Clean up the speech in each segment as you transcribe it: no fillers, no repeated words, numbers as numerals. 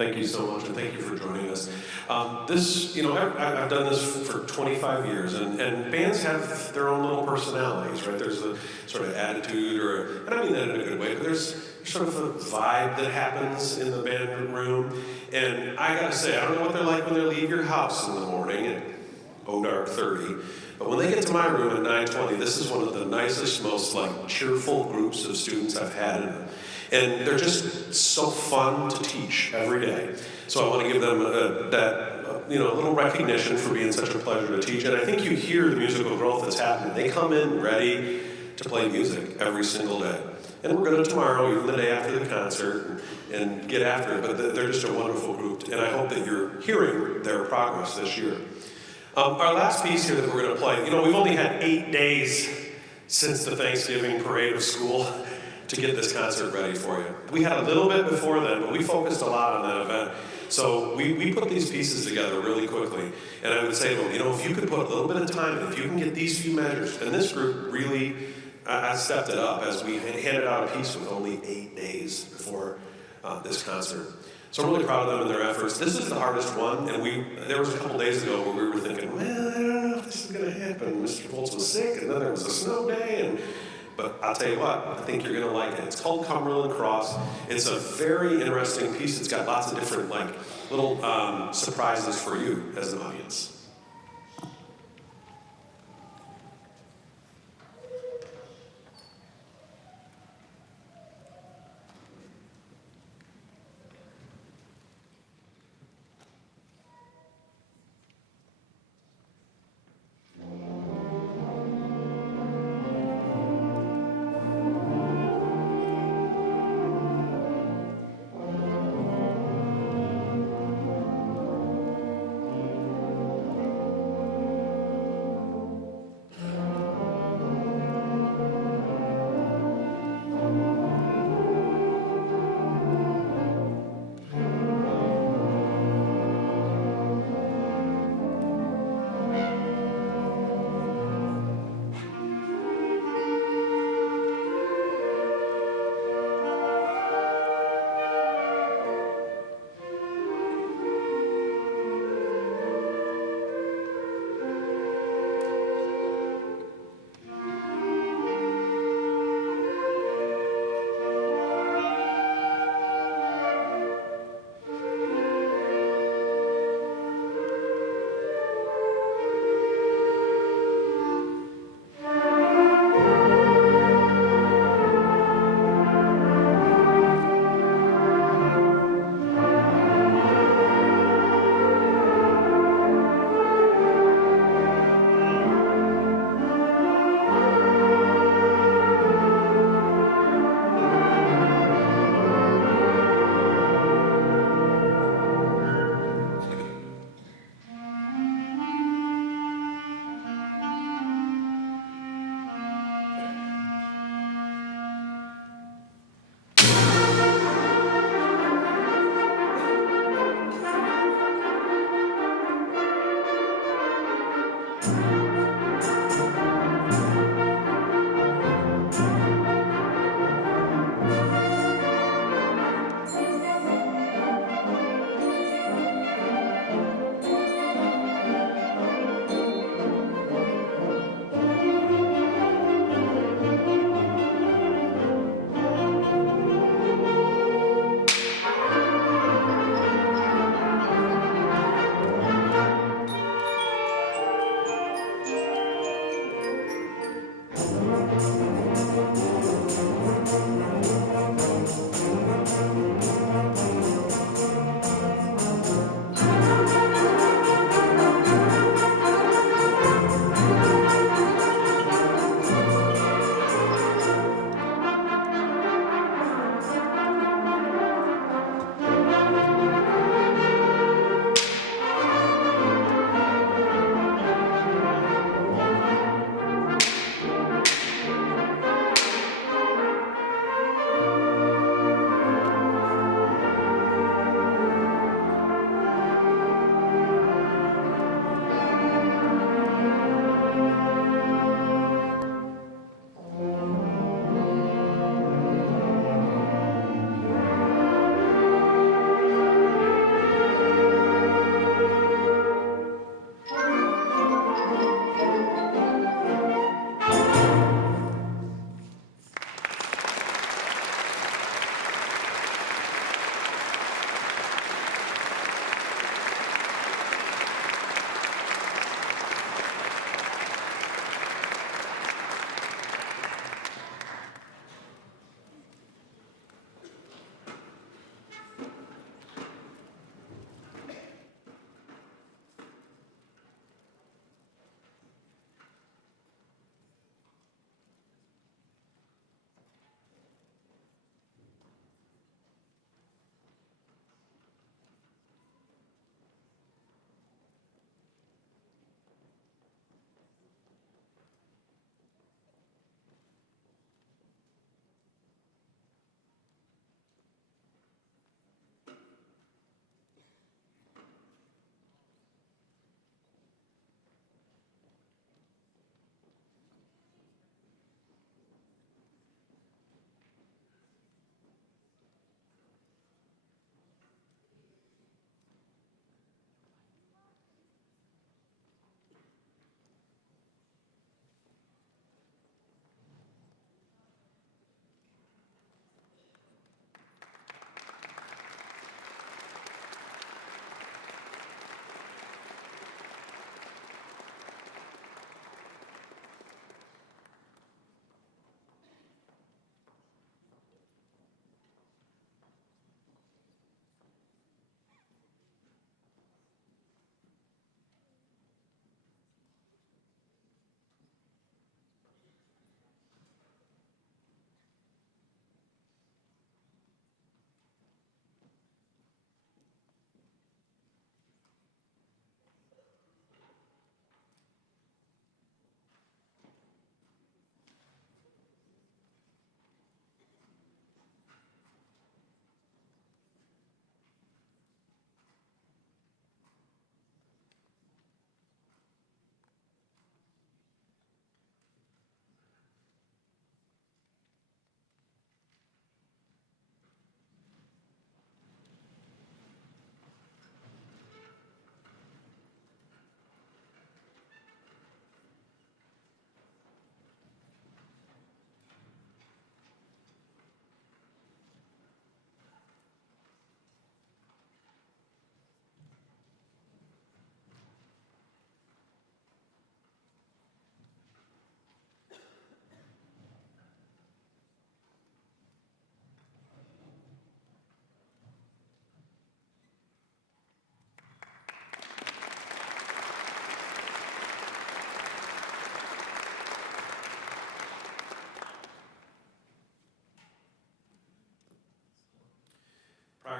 Thank you so much, and thank you for joining us. I've done this for 25 years, and bands have their own little personalities, right? There's a sort of attitude, and I mean that in a good way, but there's sort of a vibe that happens in the band room, and I gotta say, I don't know what they're like when they leave your house in the morning at dark 30, but when they get to my room at 9:20, this is one of the nicest, most like cheerful groups of students I've had and they're just so fun to teach every day. So I want to give them a little recognition for being such a pleasure to teach. And I think you hear the musical growth that's happening. They come in ready to play music every single day. And we're going to tomorrow, even the day after the concert, and get after it. But they're just a wonderful group. And I hope that you're hearing their progress this year. Our last piece here that we're going to play, we've only had 8 days since the Thanksgiving parade of school to get this concert ready for you. We had a little bit before then, but we focused a lot on that event. So we put these pieces together really quickly. And I would say to them, if you could put a little bit of time in, if you can get these few measures, and this group really stepped it up as we handed out a piece with only 8 days before this concert. So I'm really proud of them and their efforts. This is the hardest one, and there was a couple days ago where we were thinking, well, I don't know if this is going to happen. Mr. Foltz was sick, and then there was a snow day, but I'll tell you what, I think you're going to like it. It's called Cumberland Cross. It's a very interesting piece. It's got lots of different little surprises for you as an audience.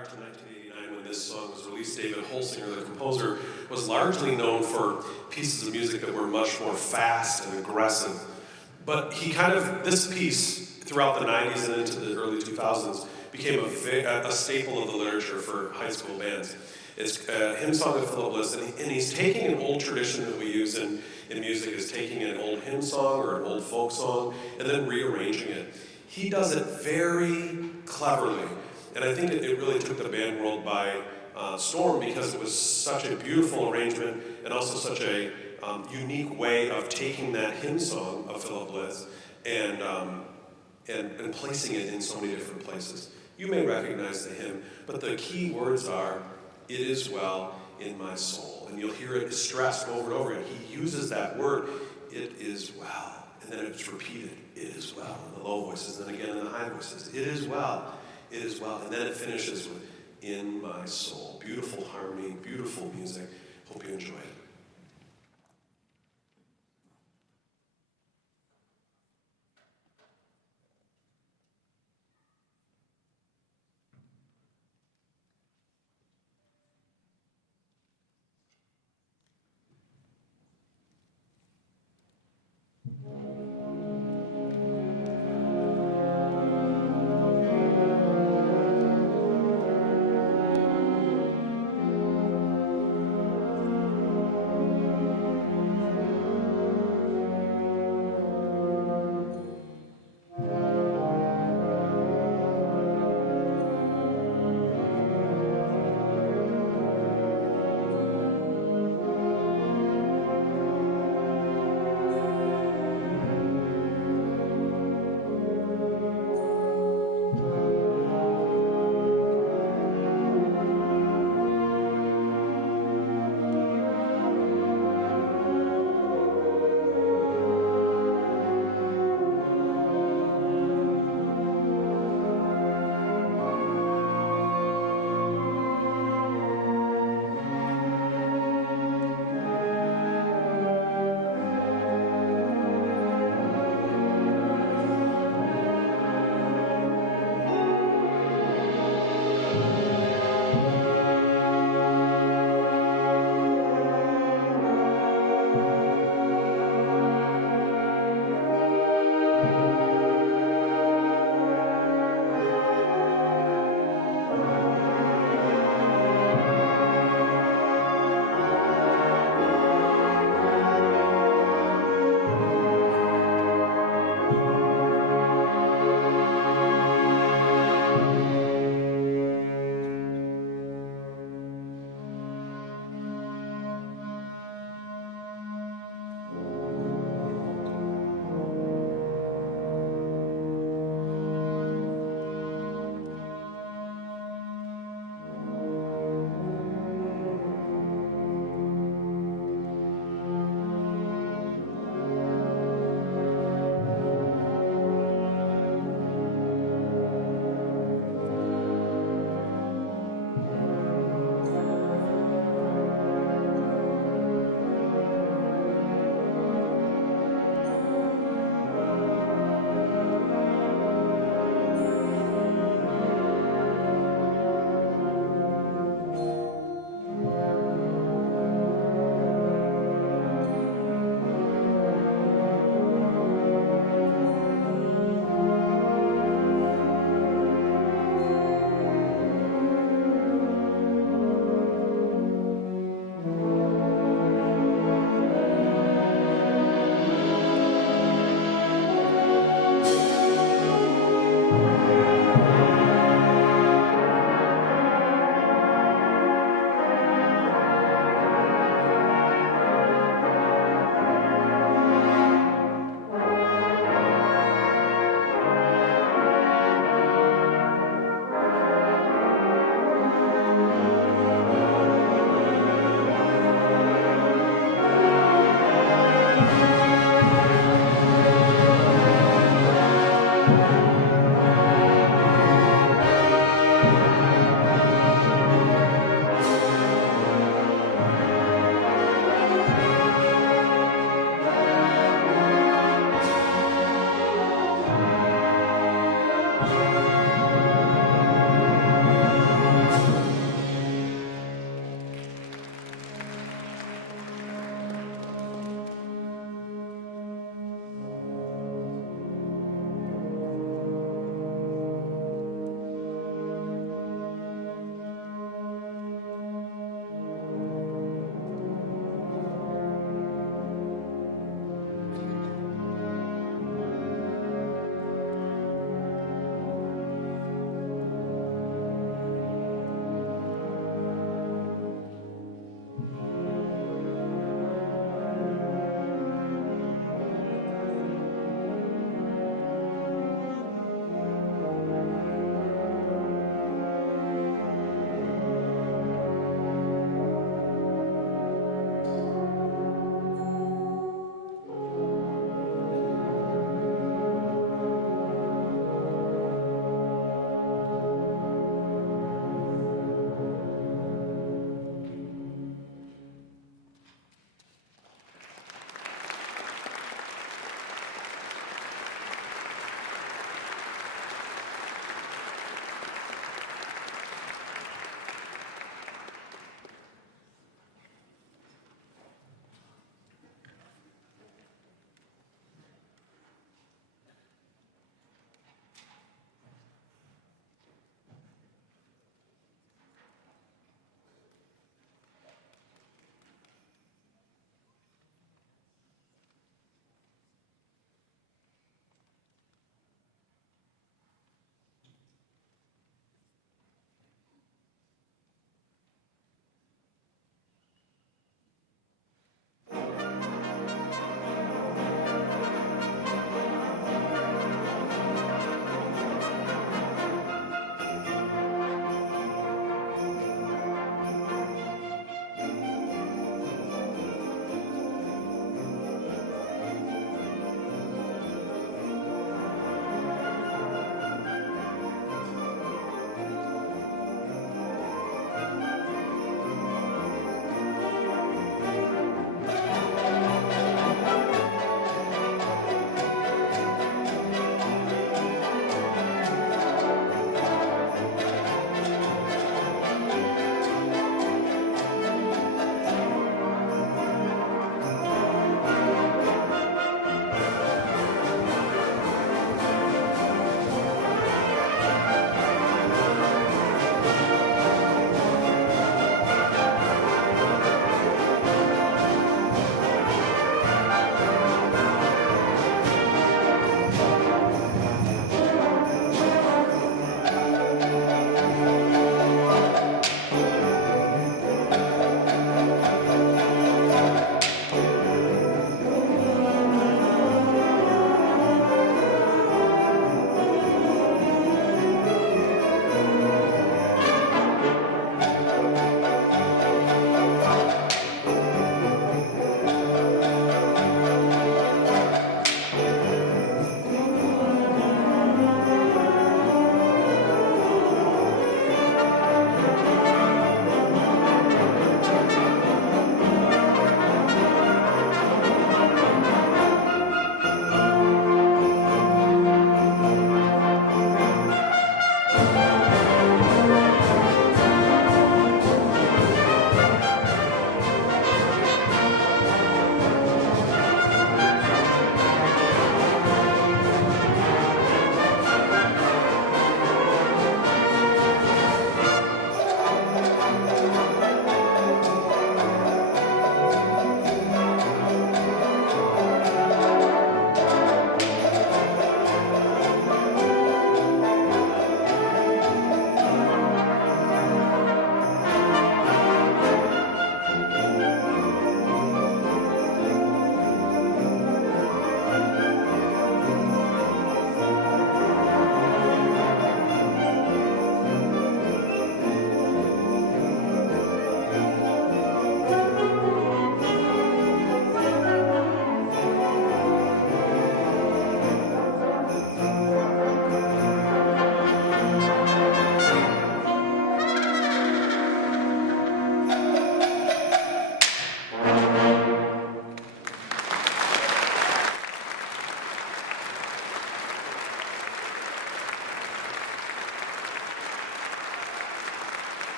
prior to 1989, when this song was released, David Holsinger, the composer, was largely known for pieces of music that were much more fast and aggressive. But he this piece throughout the 90s and into the early 2000s became a staple of the literature for high school bands. It's a hymn song of Philip Bliss, and he's taking an old tradition that we use in music, is taking an old hymn song or an old folk song and then rearranging it. He does it very cleverly, and I think it really took the band world by storm, because it was such a beautiful arrangement and also such a unique way of taking that hymn song of Philip Bliss and placing it in so many different places. You may recognize the hymn, but the key words are, "It is well in my soul." And you'll hear it stressed over and over again. He uses that word, "It is well." And then it's repeated, "It is well," in the low voices, and then again in the high voices, "It is well, it is well." And then it finishes with, "In my soul." Beautiful harmony, beautiful music. Hope you enjoy it.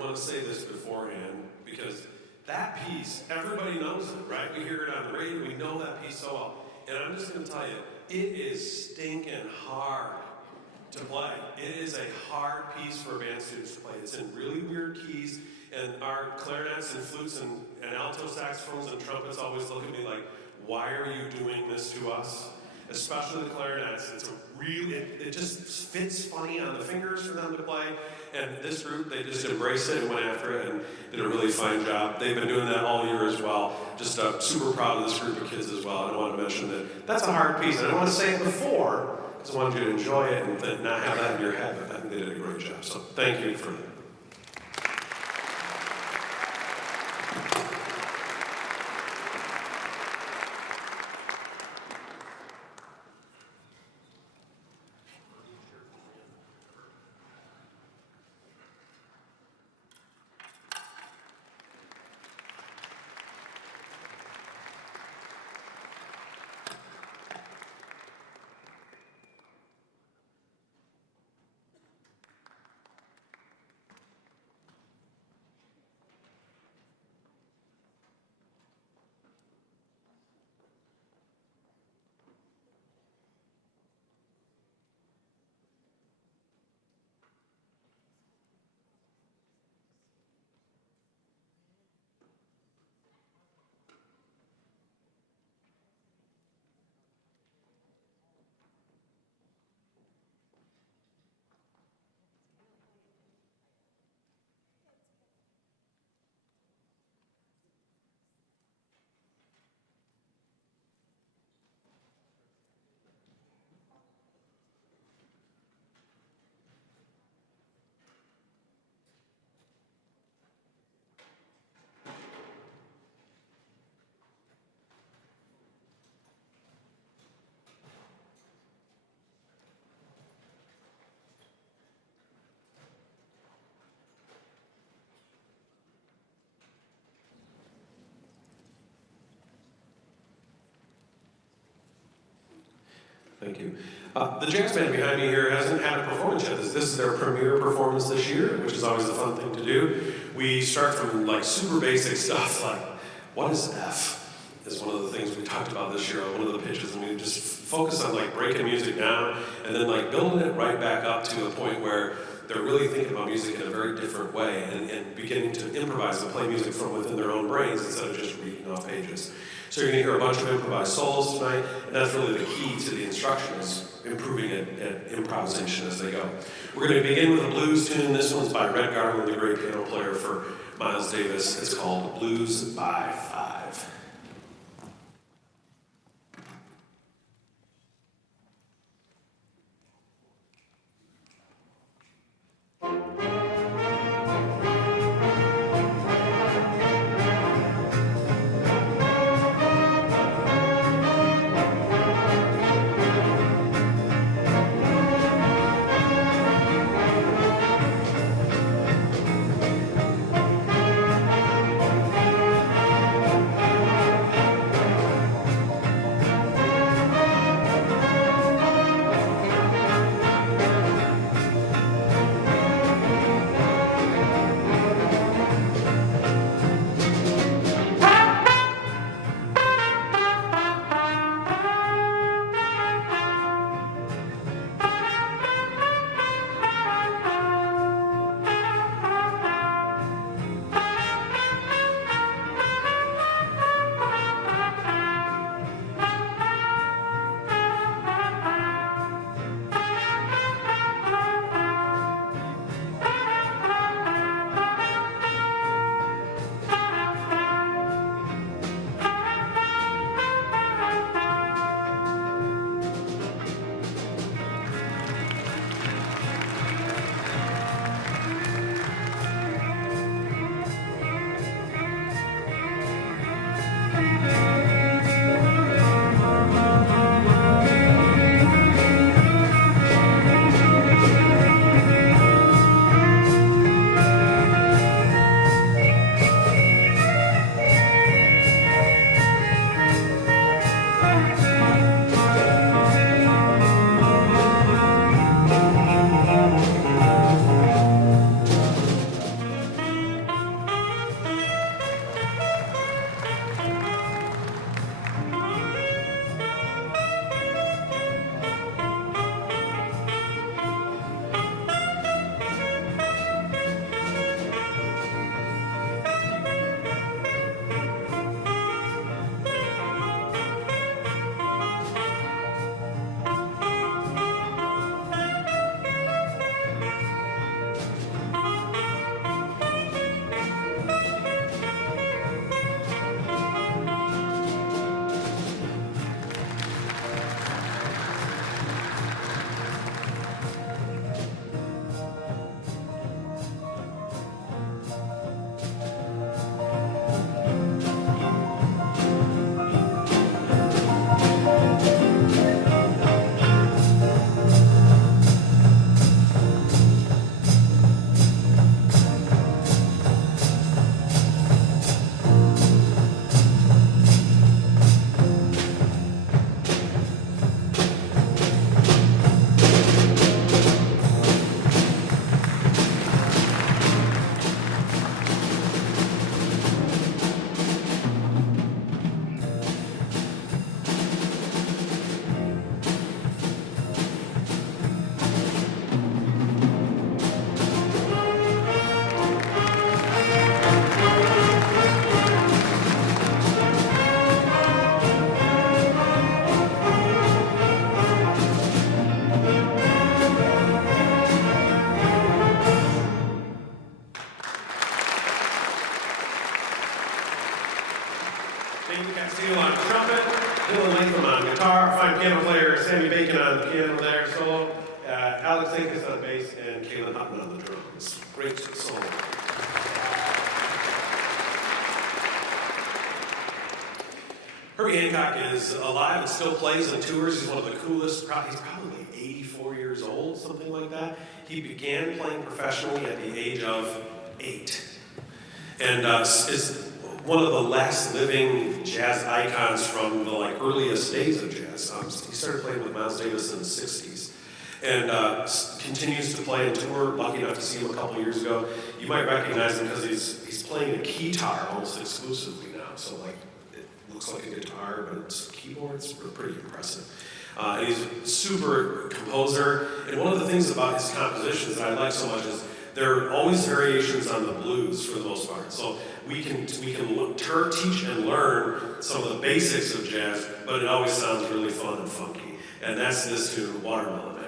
want to say this beforehand because that piece, everybody knows it, right? We hear it on the radio, we know that piece so well. And I'm just going to tell you, it is stinking hard to play. It is a hard piece for band students to play. It's in really weird keys, and our clarinets and flutes and alto saxophones and trumpets always look at me like, why are you doing this to us? Especially the clarinets. It's a really, it just fits funny on the fingers for them to play. And this group, they just embraced it and went after it and did a really fine job. They've been doing that all year as well. Just super proud of this group of kids as well. And I want to mention that that's a hard piece. And I don't want to say it before, because I wanted you to enjoy it and then not have that in your head. But I think they did a great job. So thank you for that. Thank you. The jazz band behind me here hasn't had a performance yet. This is their premiere performance this year, which is always a fun thing to do. We start from like super basic stuff like, what is F? Is one of the things we talked about this year on one of the pitches, and we just focus on like breaking music down and then like building it right back up to a point where they're really thinking about music in a very different way and beginning to improvise and play music from within their own brains instead of just reading off pages. So you're going to hear a bunch of improvised solos tonight, and that's really the key to the instruction, is improving it at improvisation as they go. We're going to begin with a blues tune. This one's by Red Garland, the great piano player for Miles Davis. It's called Blues by Five. Stankus on bass, and Kaylin Hutton on the drums. Great solo. Herbie Hancock is alive and still plays and tours. He's one of the coolest. He's probably 84 years old, something like that. He began playing professionally at the age of 8. And is one of the last living jazz icons from the earliest days of jazz. He started playing with Miles Davis in the 60s. And continues to play and tour. Lucky enough to see him a couple years ago. You might recognize him because he's playing a guitar almost exclusively now. So it looks like a guitar, but it's keyboards. Pretty impressive. And he's a super composer. And one of the things about his compositions that I like so much is there are always variations on the blues for the most part. So we can teach and learn some of the basics of jazz, but it always sounds really fun and funky. And that's this tune, Watermelon Man.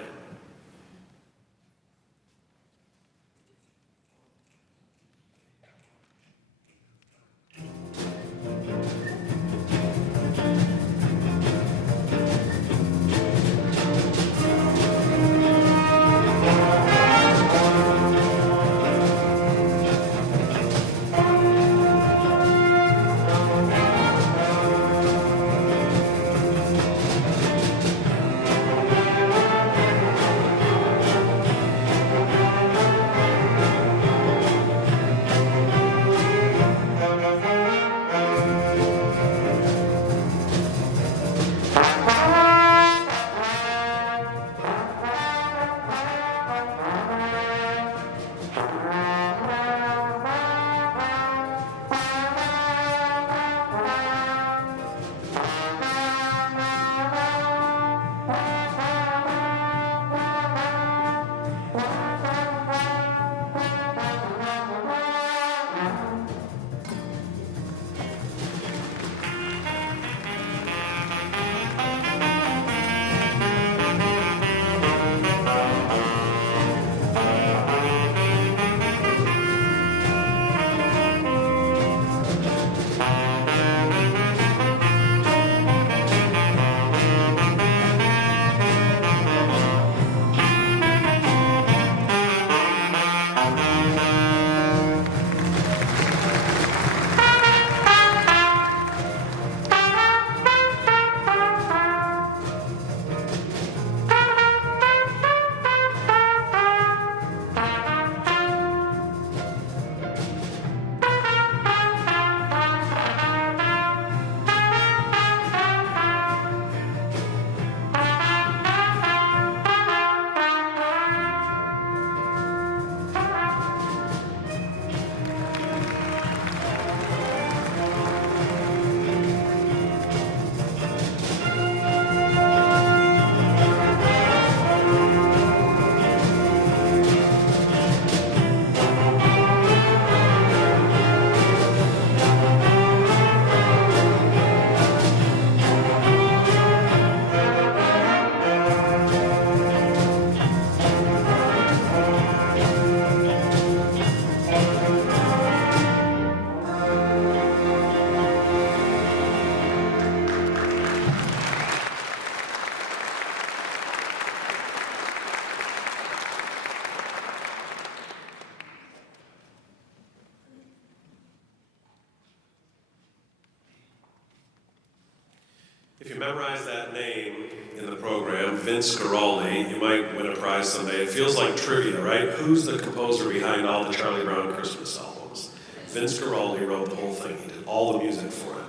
If you memorize that name in the program, Vince Guaraldi, you might win a prize someday. It feels like trivia, right? Who's the composer behind all the Charlie Brown Christmas albums? Vince Guaraldi wrote the whole thing. He did all the music for it.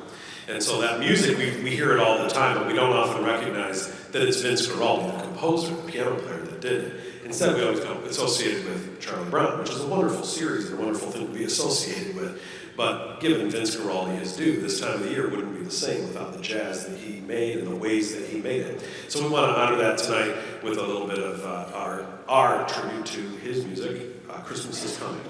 And so that music, we hear it all the time, but we don't often recognize that it's Vince Guaraldi, the composer, the piano player that did it. Instead, we always associate it with Charlie Brown, which is a wonderful series and a wonderful thing to be associated with. But given Vince Guaraldi his due, this time of the year wouldn't be the same without the jazz that he made and the ways that he made it. So we want to honor that tonight with a little bit of our tribute to his music. Christmas is Coming.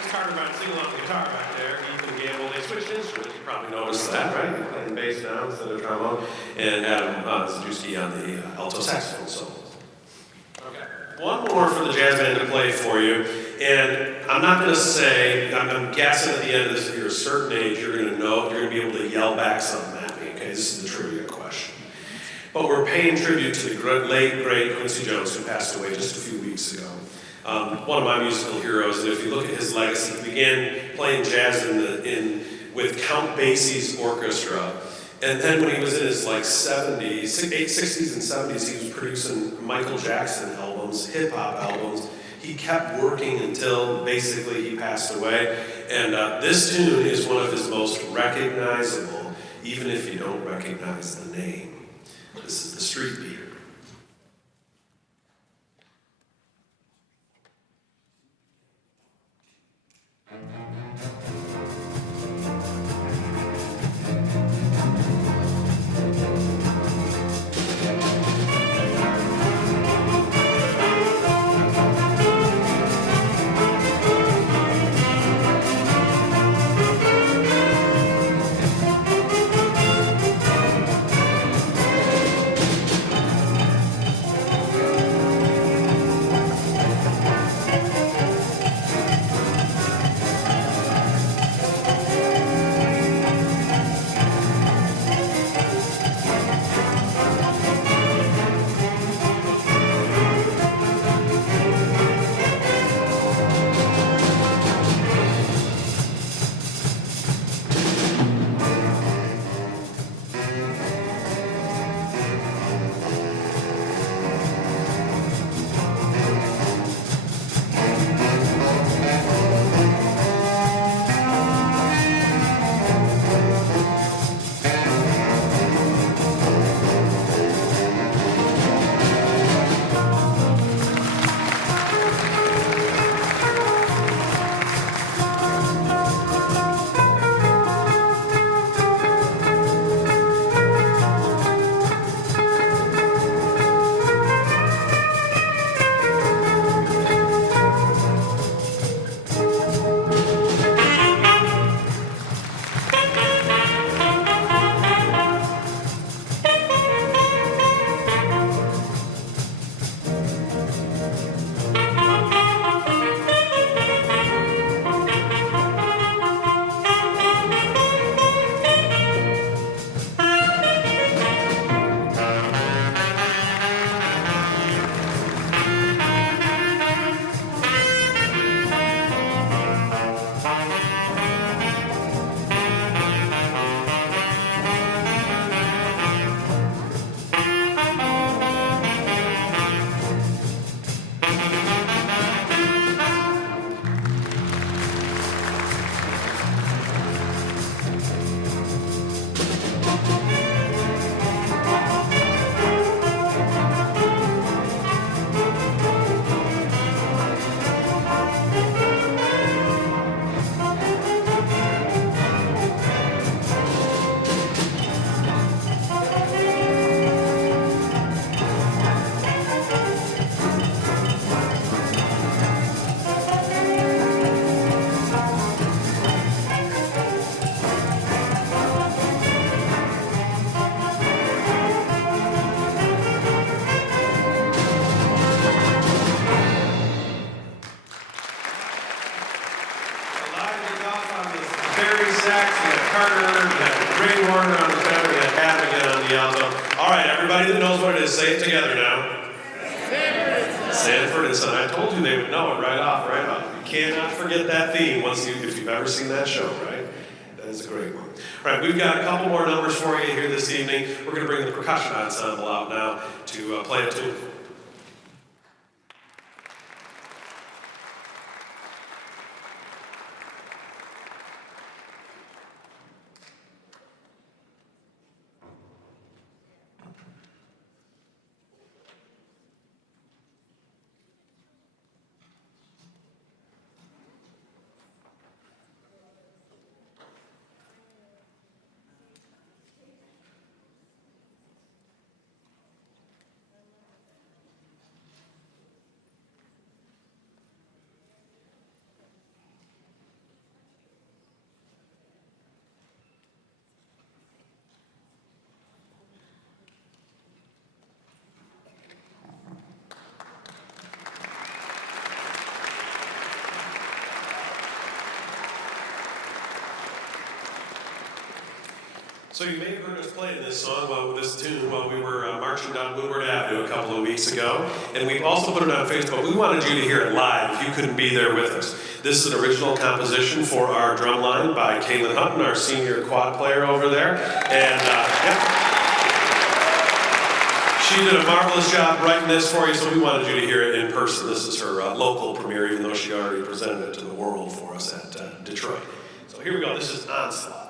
This Carter Brown singing on the guitar back there. Ethan Gamble, they switched instruments. You probably noticed that, right? He's playing bass now instead of trombone. And Adam Zajewski on the alto saxophone solo. Okay. One more for the jazz band to play for you. And I'm not going to say, I'm guessing at the end of this, if you're a certain age, you're going to know, you're going to be able to yell back something at me. Okay, this is the trivia question. But we're paying tribute to the late, great Quincy Jones, who passed away just a few weeks ago. One of my musical heroes, and if you look at his legacy, he began playing jazz with Count Basie's orchestra. And then when he was in his 60s and 70s, he was producing Michael Jackson albums, hip-hop albums. He kept working until basically he passed away. And this tune is one of his most recognizable, even if you don't recognize the name. This is the Street Beat. All right, everybody that knows what it is, say it together now. Sanford and Son. I told you they would know it right off. You cannot forget that theme if you've ever seen that show, right? That is a great one. All right, we've got a couple more numbers for you here this evening. We're going to bring the percussion ensemble out now to play a tune. So you may have heard us playing this song, this tune, while we were marching down Woodward Avenue a couple of weeks ago. And we've also put it on Facebook. We wanted you to hear it live if you couldn't be there with us. This is an original composition for our drum line by Caitlin Hutton, our senior quad player over there. And she did a marvelous job writing this for you, so we wanted you to hear it in person. This is her local premiere, even though she already presented it to the world for us at Detroit. So here we go. This is Onslaught.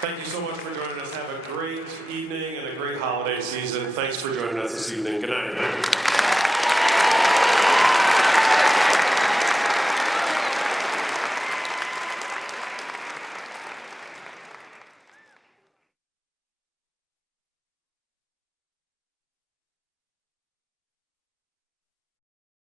Thank you so much for joining us. Have a great evening and a great holiday season. Thanks for joining us this evening. Good night.